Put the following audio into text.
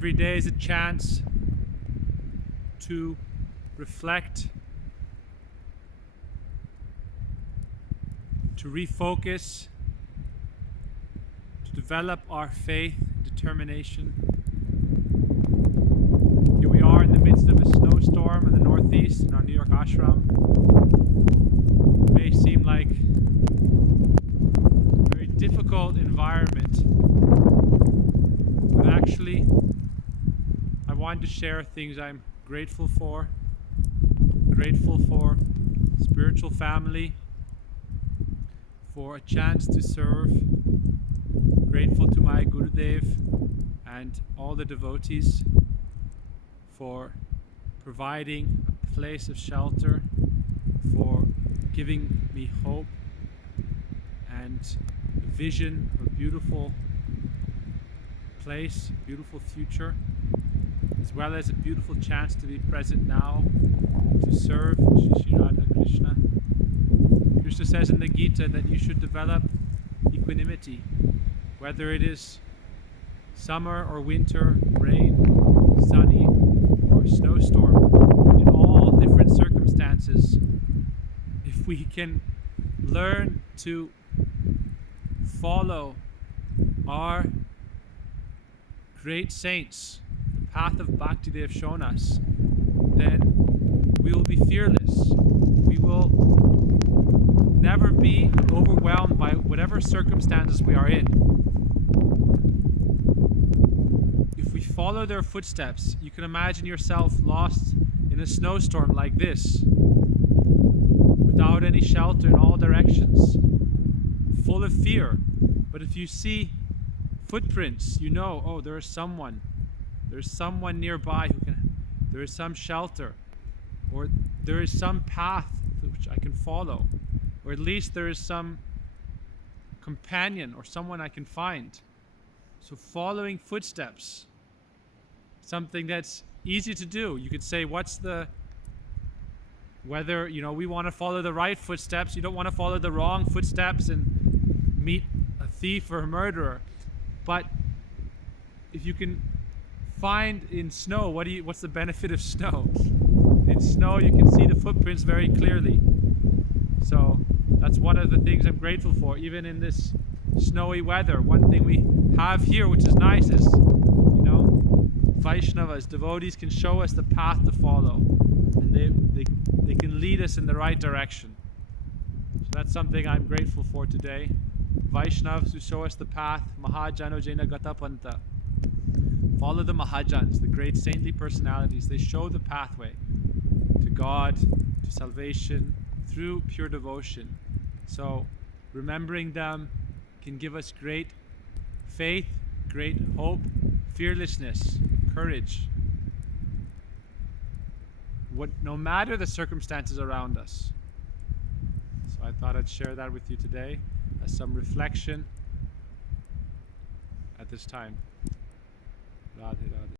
Every day is a chance to reflect, to refocus, to develop our faith, determination. Here we are in the midst of a snowstorm in the northeast in our New York ashram. It may seem like a very difficult environment, but actually I wanted to share things I'm grateful for spiritual family, for a chance to serve, grateful to my Gurudev and all the devotees for providing a place of shelter, for giving me hope and a vision of a beautiful place, beautiful future, as well as a beautiful chance to be present now to serve Shri Radha Krishna. Krishna says in the Gita that you should develop equanimity, whether it is summer or winter, rain, sunny or snowstorm, in all different circumstances. If we can learn to follow our great saints, the path of bhakti they have shown us, then we will be fearless. We will never be overwhelmed by whatever circumstances we are in. If we follow their footsteps, you can imagine yourself lost in a snowstorm like this, without any shelter in all directions, full of fear. But if you see footprints, you know, oh, there's someone nearby there is some shelter, or there is some path which I can follow, or at least there is some companion or someone I can find. So following footsteps, something that's easy to do. You could say, whether, we want to follow the right footsteps, you don't want to follow the wrong footsteps and meet a thief or a murderer. But if you can find in snow, what's the benefit of snow? In snow you can see the footprints very clearly. So that's one of the things I'm grateful for, even in this snowy weather. One thing we have here which is nice is, Vaishnavas, devotees can show us the path to follow, and they can lead us in the right direction. So that's something I'm grateful for today. Vaishnavas who show us the path, Mahajano Jena Gata Panta. Follow the Mahajans, the great saintly personalities. They show the pathway to God, to salvation, through pure devotion. So remembering them can give us great faith, great hope, fearlessness, courage. No matter the circumstances around us. So I thought I'd share that with you today as some reflection at this time. Radhe Radhe.